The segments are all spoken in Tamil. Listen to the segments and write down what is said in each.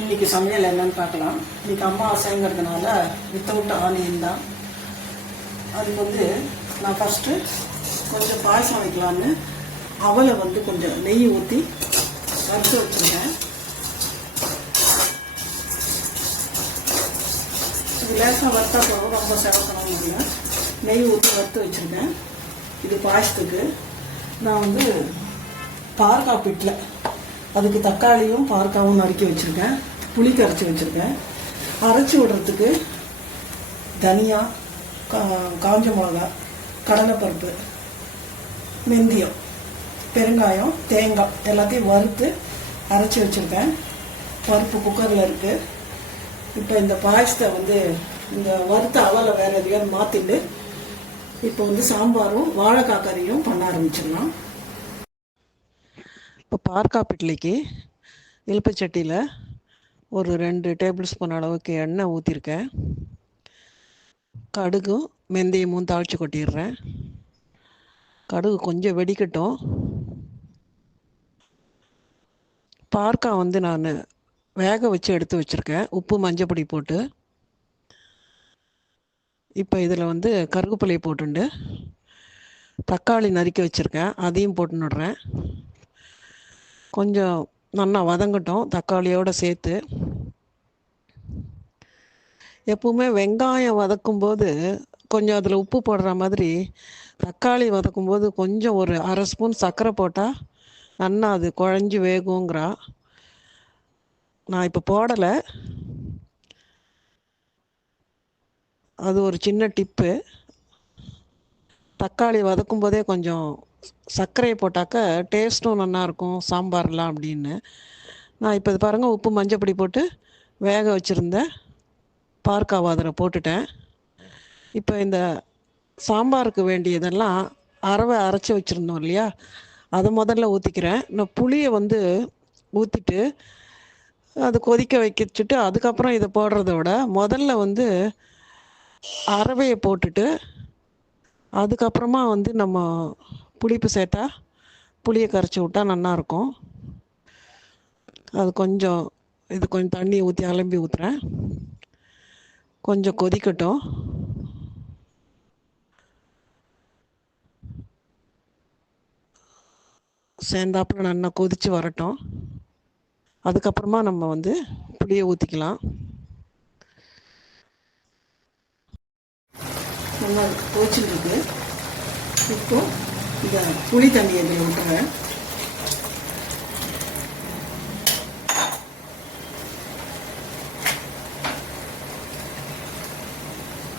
இன்றைக்கி சமையல் என்னன்னு பார்க்கலாம். இன்றைக்கி அமாவாசைங்கிறதுனால வித்தவுட் ஆனியன் தான். அதுக்கு நான் ஃபஸ்ட்டு கொஞ்சம் பாயசம் வைக்கலான்னு அவலை கொஞ்சம் நெய் ஊற்றி வறுத்து வச்சுருக்கேன். இது லேசாக வறுத்தா போகும், ரொம்ப சிவக்கணும் இல்லை. நெய் ஊற்றி வறுத்து வச்சுருக்கேன். இது பாயசத்துக்கு நான் பாவக்காய் பிட்டில் அதுக்கு தக்காளியும் பாவக்காவும் நறுக்கி வச்சுருக்கேன். புளி கரைச்சி வச்சுருக்கேன். அரைச்சி விடுறதுக்கு தனியா, காஞ்ச மிளகா, கடலைப்பருப்பு, வெந்தயம், பெருங்காயம், தேங்காய் எல்லாத்தையும் வறுத்து அரைச்சி வச்சுருக்கேன். பருப்பு குக்கரில் இருக்குது. இப்போ இந்த பாயசத்தை இந்த வறுத்த அவலை வேறு எதையாவது மாற்றிட்டு இப்போ சாம்பாரும் வாழைக்காய் கறியும் பண்ண ஆரம்பிச்சிடலாம். இப்போ பாவக்காய் பிட்லிக்கு இலுப்பச்சட்டியில் ஒரு 2 டேபிள் ஸ்பூன் அளவுக்கு எண்ணெய் ஊற்றிருக்கேன். கடுகும் வெந்தயமும் தாளித்து கொட்டிடுறேன். கடுகு கொஞ்சம் வெடிக்கட்டும். பாவக்காய் நான் வேக வச்சு எடுத்து வச்சுருக்கேன், உப்பு மஞ்சப்பொடி போட்டு. இப்போ இதில் கருவேப்பிலையை போட்டுண்டு தக்காளி நறுக்கி வச்சுருக்கேன், அதையும் போட்டுன்னுடுறேன். கொஞ்சம் நல்லா வதங்கட்டும் தக்காளியோடு சேர்த்து. எப்பவுமே வெங்காயம் வதக்கும்போது கொஞ்சம் அதில் உப்பு போடுற மாதிரி தக்காளி வதக்கும்போது கொஞ்சம் ஒரு 1/2 ஸ்பூன் சர்க்கரை போட்டால் நல்லா அது குழஞ்சி வேகுங்கிறா. நான் இப்போ போடலை, அது ஒரு சின்ன டிப்பு. தக்காளி வதக்கும் போதே கொஞ்சம் சர்க்கரையை போட்டாக்க டேஸ்ட்டும் நல்லாயிருக்கும் சாம்பார்லாம் அப்படின்னு. நான் இப்போ இது பாருங்கள், உப்பு மஞ்சப்பொடி போட்டு வேக வச்சுருந்தேன் பாவக்காய் அதில் போட்டுட்டேன். இப்போ இந்த சாம்பாருக்கு வேண்டியதெல்லாம் அரைச்சி வச்சுருந்தோம் இல்லையா, அதை முதல்ல ஊற்றிக்கிறேன். நான் புளியை ஊற்றிட்டு அது கொதிக்க வச்சுட்டு அதுக்கப்புறம் இதை போடுறத விட முதல்ல அரவையை போட்டுட்டு அதுக்கப்புறமா நம்ம புளிப்பு சேர்த்தா புளியை கரைச்சி விட்டா நல்லாயிருக்கும். அது கொஞ்சம் தண்ணி ஊற்றி அலம்பி ஊற்றுறேன். கொஞ்சம் கொதிக்கட்டும். சேர்ந்தாப்புல நல்லா கொதித்து வரட்டும். அதுக்கப்புறமா நம்ம புளியை ஊற்றிக்கலாம். நல்லா கொதிச்சுருக்கு. இப்போ இந்த புளி தண்ணியை இதில் விட்டுறேன்.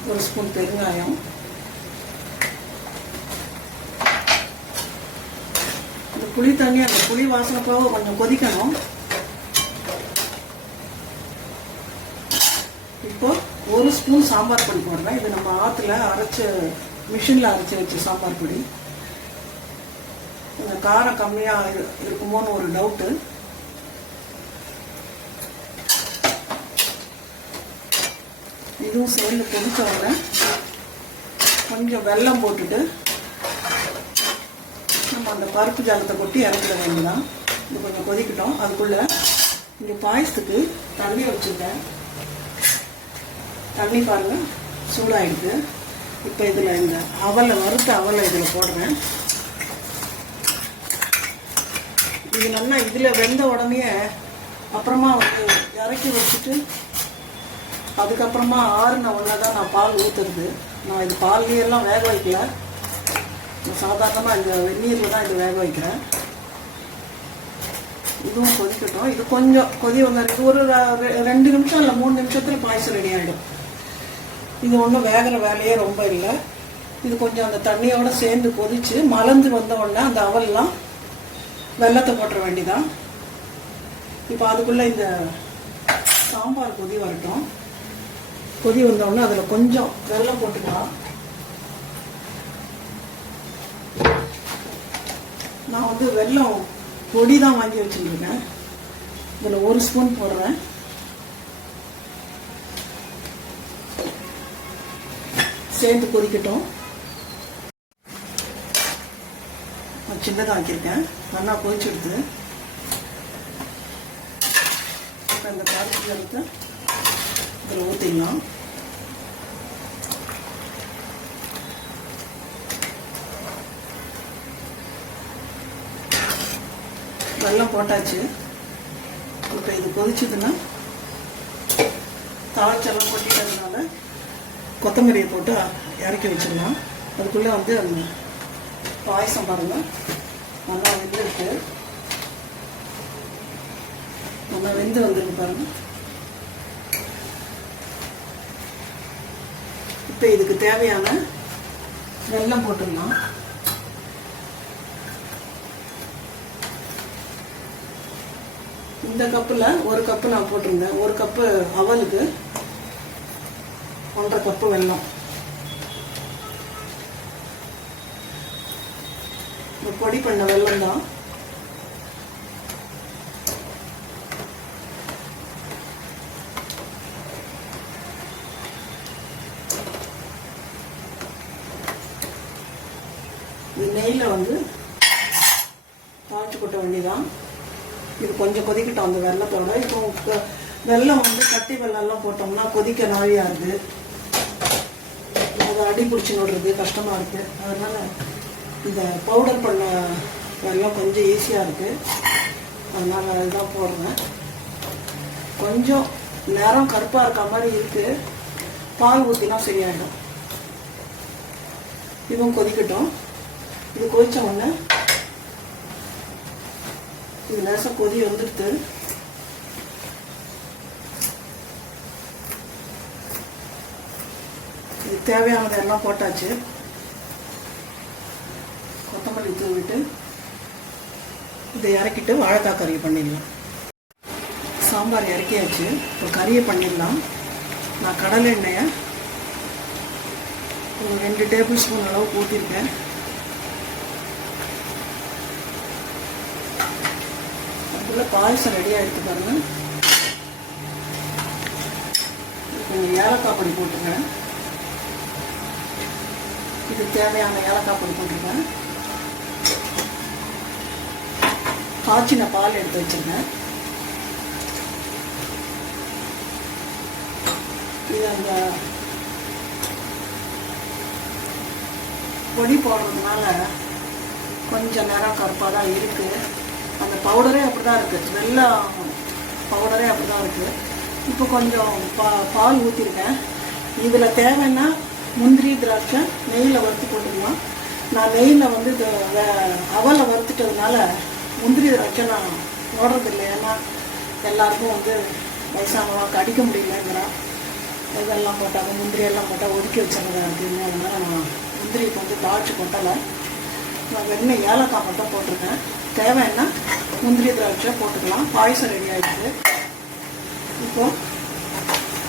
ஒரு ஸ்பூன் பெருங்காயம், இந்த புளி தண்ணி அந்த புளி வாசனை போக கொஞ்சம் கொதிக்கணும். இப்போ 1 ஸ்பூன் சாம்பார் பொடி போடுறேன். இது நம்ம ஆற்றுல மிஷினில் அரைச்சி வச்ச சாம்பார் பொடி. கொஞ்சம் காரம் கம்மியாக இருக்குமோன்னு ஒரு டவுட்டு. இதுவும் சேர்ந்து கொதிச்ச உடனே கொஞ்சம் வெல்லம் போட்டுட்டு நம்ம அந்த பருப்பு ஜாலத்தை கொட்டி இறக்கிட வேண்டியதான். இது கொஞ்சம் கொதிக்கட்டும். அதுக்குள்ளே இங்கே பாயசத்துக்கு தண்ணி வச்சுருக்கேன். தண்ணி பாருங்கள் சூடாகிடுது. இப்போ இதில் இந்த வறுத்த அவலை இதில் போடுறேன். இது நல்லா இதில் வெந்த உடனே அப்புறமா இறக்கி வச்சுட்டு அதுக்கப்புறமா ஆறுன உடனே தான் நான் பால் ஊற்றுறது. நான் இது பால்லையெல்லாம் வேக வைக்கல, நான் சாதாரணமாக இந்த வெந்நீரில் தான் இது வேக வைக்கிறேன். இதுவும் கொதிக்கட்டும். இது கொஞ்சம் கொதி இது ஒரு 2 நிமிஷம் இல்லை 3 நிமிஷத்தில் பாயசம் ரெடி ஆகிடும். இது ஒன்றும் வேகிற வேலையே ரொம்ப இல்லை. இது கொஞ்சம் அந்த தண்ணியோடு சேர்ந்து கொதித்து மலர்ந்து வந்த உடனே அந்த அவல்லாம் வெல்லத்தை போட்டுற வேண்டிதான். இப்போ அதுக்குள்ளே இந்த சாம்பார் கொதி வரட்டும். கொதி வந்தோடனே அதில் கொஞ்சம் வெல்லம் போட்டுக்கலாம். நான் வெல்லம் பொடி தான் வாங்கி வச்சுருக்கேன். இதில் 1 ஸ்பூன் போடுறேன். சேர்ந்து கொதிக்கட்டும். சின்னதாக ஆக்கியிருக்கேன், நல்லா கொதிச்சுடுது. இப்போ இருக்கிற இந்த தாளிச்சு எடுத்து இதில் ஊற்றிடலாம். வெல்லம் போட்டாச்சு. இப்போ இது கொதிச்சதுன்னா தாளிச்செல்லாம் கொட்டிட்டதுனால கொத்தமல்லியை போட்டு இறக்கி வச்சிடலாம். அதுக்குள்ளே வந்து அந்த பாயசம் பாருங்கள் நல்லா வெந்திருக்கு. நல்லா வெந்து வந்துருக்கு பாருங்கள். இப்போ இதுக்கு தேவையான வெல்லம் போட்டுடலாம். இந்த கப்பில் 1 கப்பு நான் போட்டிருந்தேன். 1 கப்பு அவலுக்கு 1.5 கப்பு வெல்லம். பொடி பண்ண வெல்லம் தான். இது நெய்யில் வந்து தாளிச்சு கொட்ட வேண்டியதான். இது கொஞ்சம் கொதிக்கிட்டோம் அந்த வெள்ளத்தோட. இப்போ வெல்லம் வந்து கட்டி வெள்ளம்லாம் போட்டோம்னா கொதிக்க நாழியாகுது, அது அடி பிடிச்சி நடுறது கஷ்டமாக இருக்குது. அதனால் இந்த பவுடர் பண்ண வெல்லம் கொஞ்சம் ஈஸியாக இருக்குது. அதனால் அதுதான் போடுறேன். கொஞ்சம் நேரம் கருப்பாக இருக்க மாதிரி இருக்குது. பால் ஊற்றினா சரியாயிடும். இதுவும் கொதிக்கட்டும். இது கொதிச்ச உடனே இது லேசாக கொதி வந்துடுது. இது தேவையானது எல்லாம் போட்டாச்சு. கொத்தமல்லி தூவிட்டு இதை இறக்கிட்டு வாழைக்காய் கறி பண்ணிடலாம். சாம்பார் இறக்கியாச்சு. இப்போ கறியை பண்ணிடலாம். நான் கடலை எண்ணெயை ஒரு 2 டேபிள் ஸ்பூன் அளவு ஊற்றிருக்கேன். பாயசம் ரெடி ஆகிடுச்சு பாருங்க. கொஞ்சம் ஏலக்காய் பொடி போட்டுருக்கேன். இது தேவையான ஏலக்காய் பொடி போட்டிருக்கேன். காய்ச்சின பால் எடுத்து வச்சிருக்கேன். இது அந்த பொடி போடுறதுனால கொஞ்சம் நேரம் கருப்பாக தான் இருக்குது. அந்த பவுடரே அப்படி தான் இருக்குது. வெல்லம் பவுடரே அப்படி தான் இருக்குது. இப்போ கொஞ்சம் பால் ஊற்றிருக்கேன். இதில் தேவைன்னா முந்திரி திராட்சை நெய்யில் வறுத்து போட்டுக்கலாம். நான் நெய்யில் வந்து அவலை வறுத்துட்டதுனால முந்திரி திராட்சை நான் போடுறது இல்லை. ஏன்னா எல்லாருக்கும் வந்து வயசானவங்க கடிக்க முடியலங்கிறான். இதெல்லாம் போட்டாங்க முந்திரியெல்லாம் போட்டால் ஒதுக்கி வச்சிருந்தேன் அப்படின்னு. அதனால் நான் முந்திரிக்கு வந்து தாளிச்சு கொட்டலை. நான் வெண்ணெய் ஏலக்காய் மட்டும் போட்டிருக்கேன். தேவைன்னா முந்திரி திராட்சை போட்டுக்கலாம். பாயசம் ரெடி ஆகிடுச்சு. இப்போ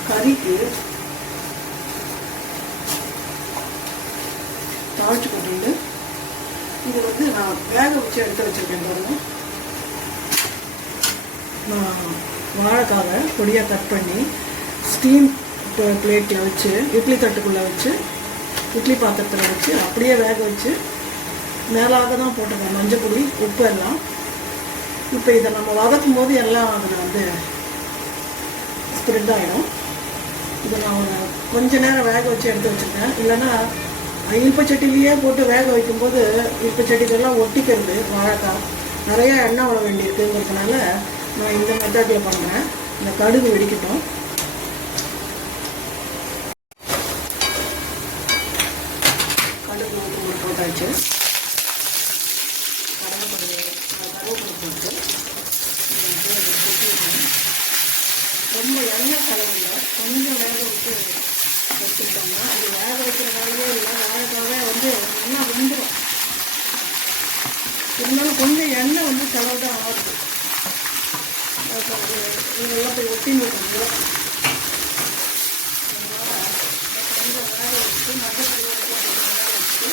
கறிக்கு தாளிச்சு கொட்டிட்டு இது வந்து நான் வேக வச்சு எடுத்து வச்சுருக்கேன் பாருங்க. நான் வாழைக்காவை பொடியாக கட் பண்ணி ஸ்டீம் பிளேட்டில் வச்சு இட்லி தட்டுக்குள்ளே வச்சு இட்லி பாத்திரத்தில் வச்சு அப்படியே வேக வச்சு மேலாக தான் போட்டுருக்கேன் மஞ்சள் பொடி உப்பு எல்லாம். இப்போ இதை நம்ம வதக்கும் போது எல்லாம் அதில் வந்து ஸ்ப்ரெட் ஆகிடும். இதை நான் கொஞ்ச நேரம் வேக வச்சு எடுத்து வச்சுருக்கேன். இல்லைன்னா இல்பச்சட்டிலேயே போட்டு வேக வைக்கும்போது இல்பச்சட்டிலெல்லாம் ஒட்டிக்கிறது வாழைக்காய். நிறையா எண்ணெய் விட வேண்டியிருக்குங்கிறதுனால நான் இந்த மெத்தடில் பண்ணுறேன். இந்த கடுகு வெடிக்கட்டும். கடுகு ஊற்றி போட்டாச்சு. ரொம்ப எண்ணெய் கலவையில் கொஞ்சம் வேக வச்சு எடுத்துக்கிட்டோம்னா அது வேக வைக்கிற வேலையே இல்லை. வாழைக்காவே வந்து நல்லா வெந்துடும். இருந்தாலும் கொஞ்சம் எண்ணெய் வந்து செலவு தான் ஆகுது. இதெல்லாம் போய் ஒட்டின்னு கொஞ்சம் கொஞ்சம் வேக வச்சு மஞ்சள் வேக வச்சு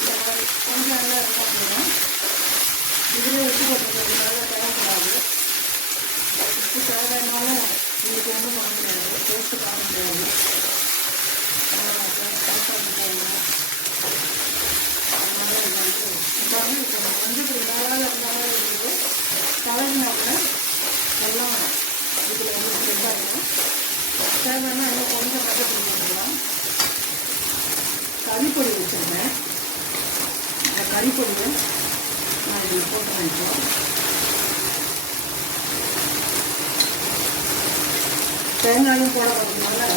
இந்த மாதிரி கொஞ்சம் எண்ணெய் இருக்கும் அப்படின்னா இதில் வச்சு போட்டுறது வேலை தேவைப்படாது. உப்பு தேவைன்னாலும் இன்னைக்கு ஒன்றும் பண்ண முடியாது. டேஸ்ட்டு பார்க்க முடியாது. அதனால இப்போ மஞ்சள் நாளாக இருந்தாலும் இருக்குது. கலர்னால எல்லாம் தேவைன்னா இன்னும் கொஞ்சம் மஞ்சள் பொடி போட்டுக்கலாம். கறிப்பொடி வச்சுருந்தேன், அந்த கறிப்பொடியை நான் இதில் போட்டு வைப்போம். தேங்காயும் போட போகிறதுனால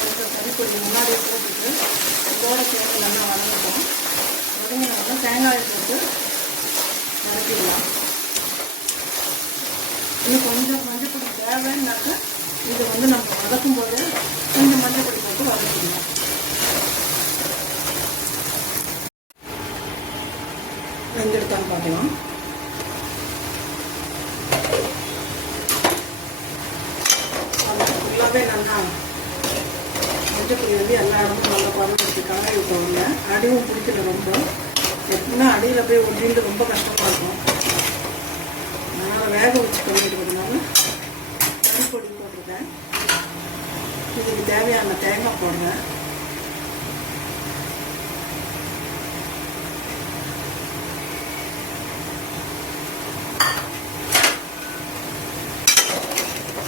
கொஞ்சம் கறிப்பொடி முன்னாடியே போட்டுட்டு இதோட சேர்த்து நல்லா வதங்கிட்டோம். வதங்கினாலும் தேங்காயை போட்டு வதக்கிடலாம். இன்னும் கொஞ்சம் மஞ்சள் பொடி தேவைன்னாக்கா இதை நம்ம வதக்கும் போது கொஞ்சம் மஞ்சள் பொடி போட்டு வதக்கிடலாம். வெந்தெடுத்தான்னு பார்க்கலாம். ஃபுல்லாகவே நல்லா மஞ்சள் பொடி எல்லா இடமும் நல்லா பதப்படுத்தி கலரி விட்டோம்ல. அடிவும் பிடிக்கல ரொம்ப. எப்படின்னா அடியில் போய் ஒட்டிட்டு ரொம்ப கஷ்டமாக இருக்கும். அதனால் வேக வச்சு பண்ணிட்டுறதுனால கறிப்பொடி போட்டிருக்கேன். இதுக்கு தேவையான தேங்காய் போடுறேன்.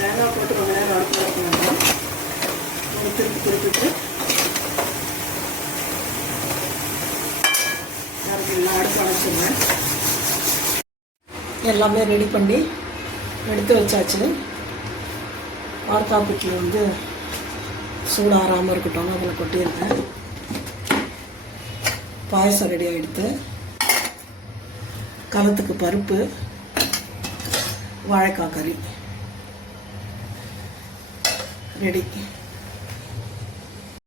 தேங்காய் போட்டு கொஞ்ச நேரம் அடுப்பில் வைக்கணும். ஒரு திருப்பிட்டு எல்லாம் அடுப்பு அடைச்சிடுவேன். எல்லாமே ரெடி பண்ணி எடுத்து வச்சாச்சு. வார்க்காப்புட்டில் சூடாகாமல் இருக்கட்டும், அதில் கொட்டியிருக்கேன். பாயசம் ரெடி ஆகிடுது. களத்துக்கு பருப்பு, வாழைக்காய் கறி ரெடி.